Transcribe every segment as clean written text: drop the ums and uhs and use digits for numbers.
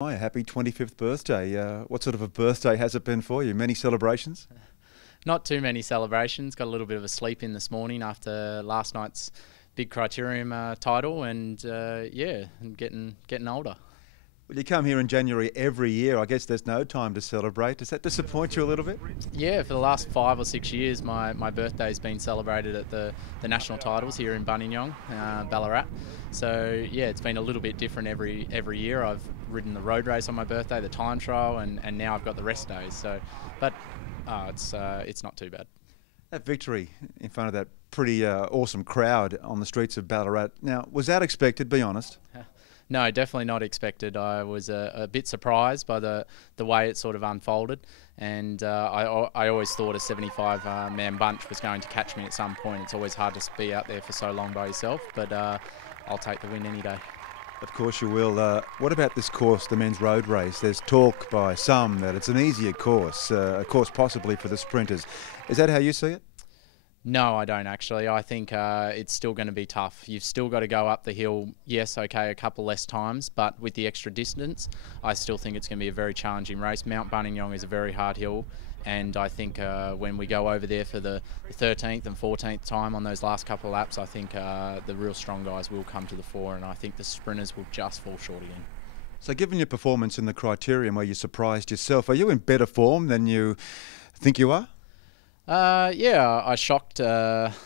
Hi, happy 25th birthday. What sort of a birthday has it been for you? Many celebrations? Not too many celebrations. Got a little bit of a sleep in this morning after last night's big criterium title, and and getting older. Well, you come here in January every year. I guess there's no time to celebrate. Does that disappoint you a little bit? Yeah, for the last 5 or 6 years, my birthday's been celebrated at the national titles here in Buninyong, Ballarat. So yeah, it's been a little bit different every year. I've ridden the road race on my birthday, the time trial, and now I've got the rest days. So, but it's not too bad. That victory in front of that pretty awesome crowd on the streets of Ballarat. Now, was that expected? Be honest. No, definitely not expected. I was a bit surprised by the way it sort of unfolded, and I always thought a 75 man bunch was going to catch me at some point. It's always hard to be out there for so long by yourself, but I'll take the win any day. Of course you will. What about this course, the men's road race? There's talk by some that it's an easier course, a course possibly for the sprinters. Is that how you see it? No, I don't actually. I think it's still going to be tough. You've still got to go up the hill. Yes, okay, a couple less times, but with the extra distance, I still think it's going to be a very challenging race. Mount Buninyong is a very hard hill, and I think when we go over there for the 13th and 14th time on those last couple of laps, I think the real strong guys will come to the fore, and I think the sprinters will just fall short again. So given your performance in the criterium where you surprised yourself, are you in better form than you think you are? Yeah, I shocked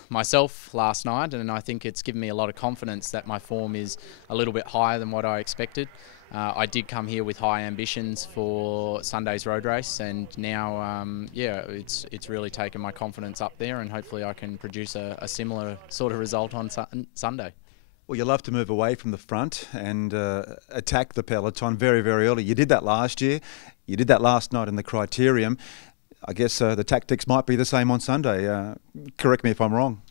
myself last night, and I think it's given me a lot of confidence that my form is a little bit higher than what I expected. I did come here with high ambitions for Sunday's road race, and now, it's really taken my confidence up there, and hopefully I can produce a similar sort of result on Sunday. Well, you love to move away from the front and attack the peloton very, very early. You did that last year. You did that last night in the criterium. I guess the tactics might be the same on Sunday. Correct me if I'm wrong.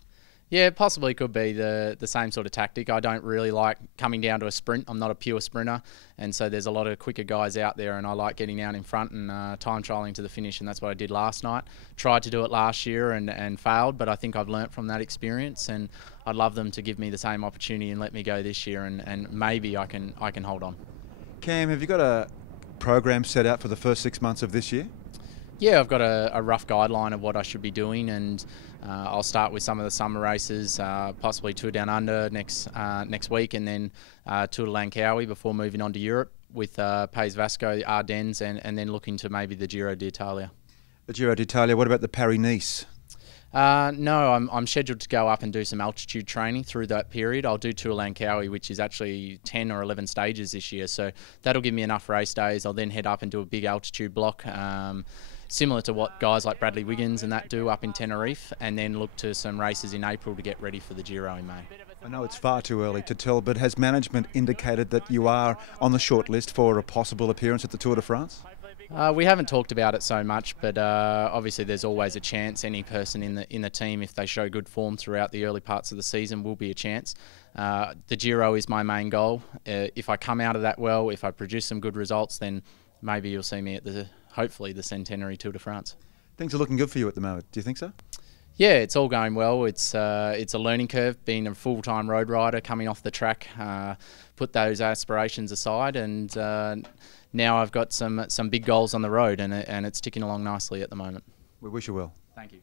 Yeah, it possibly could be the same sort of tactic. I don't really like coming down to a sprint. I'm not a pure sprinter, and so there's a lot of quicker guys out there, and I like getting out in front and time trialling to the finish, and that's what I did last night. Tried to do it last year and failed, but I think I've learnt from that experience, and I'd love them to give me the same opportunity and let me go this year, and maybe I can hold on. Cam, have you got a program set out for the first 6 months of this year? Yeah, I've got a rough guideline of what I should be doing, and I'll start with some of the summer races, possibly Tour Down Under next week, and then Tour de Langkawi before moving on to Europe with Pays Vasco, Ardennes, and then looking to maybe the Giro d'Italia. The Giro d'Italia, what about the Paris-Nice? No, I'm scheduled to go up and do some altitude training through that period. I'll do Tour Langkawi, which is actually 10 or 11 stages this year, so that'll give me enough race days. I'll then head up and do a big altitude block, similar to what guys like Bradley Wiggins and that do up in Tenerife, and then look to some races in April to get ready for the Giro in May. I know it's far too early to tell, but has management indicated that you are on the short list for a possible appearance at the Tour de France? We haven't talked about it so much, but obviously there's always a chance. Any person in the team, if they show good form throughout the early parts of the season, will be a chance. The Giro is my main goal. If I come out of that well, if I produce some good results, then maybe you'll see me at hopefully the Centenary Tour de France. Things are looking good for you at the moment. Do you think so? Yeah, it's all going well. It's a learning curve, being a full-time road rider, coming off the track, put those aspirations aside, and now I've got some big goals on the road, and it's ticking along nicely at the moment. We wish you well. Thank you.